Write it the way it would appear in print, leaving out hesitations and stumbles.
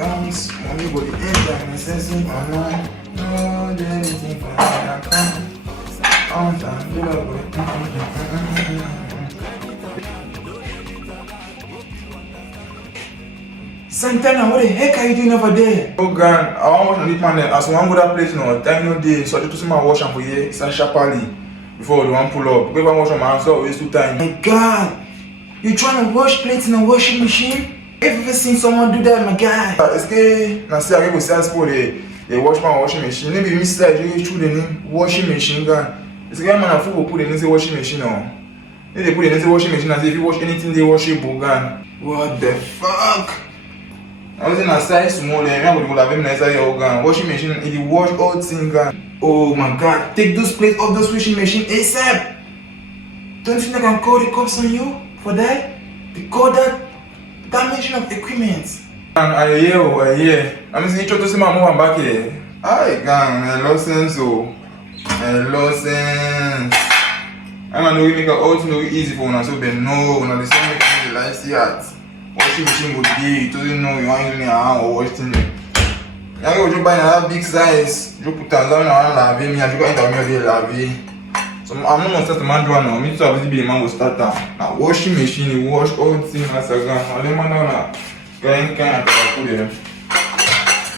accounts. Money go the enter and sensing online. No, do anything for my account. Santana, what the heck are you doing over there? Oh, God, I want to meet man there. As one good place, no time no day. So I just to see my wash and for here, it's a sharply before the one pull up. Because I wash on my hands, so waste 2 time. My God, you trying to wash plates in a washing machine? Have you ever seen someone do that, my guy? It's good. Now, see, I go sales for the wash my washing machine. Maybe you said you through the name washing machine, God. It's a guy man who put in the washing machine on. If they put in the washing machine and say if you wash anything, they wash it, God. What the fuck? I was in a size small, and I would have been nice organ. Washing machine, it wash all things. Oh my God, take those plates off those washing machine ASAP. Don't you think I can call the cops on you for that? They call that damage of equipment. And I hear. I'm saying, you to see my mom back here. Aye, gang, I lost sense, so. I lost sense. I'm gonna make it all to easy for one, so they know, when the same thing, like, see that. Washing machine would be, you don't know you want using your hand or washing it. You go buy another big size, you put a lot on lave me, and you go enter me lave. So I'm not gonna start to man do now. Me too, obviously, the man will start now. Now washing machine, you wash all things as a gun. I'll let man know now. Can I put it?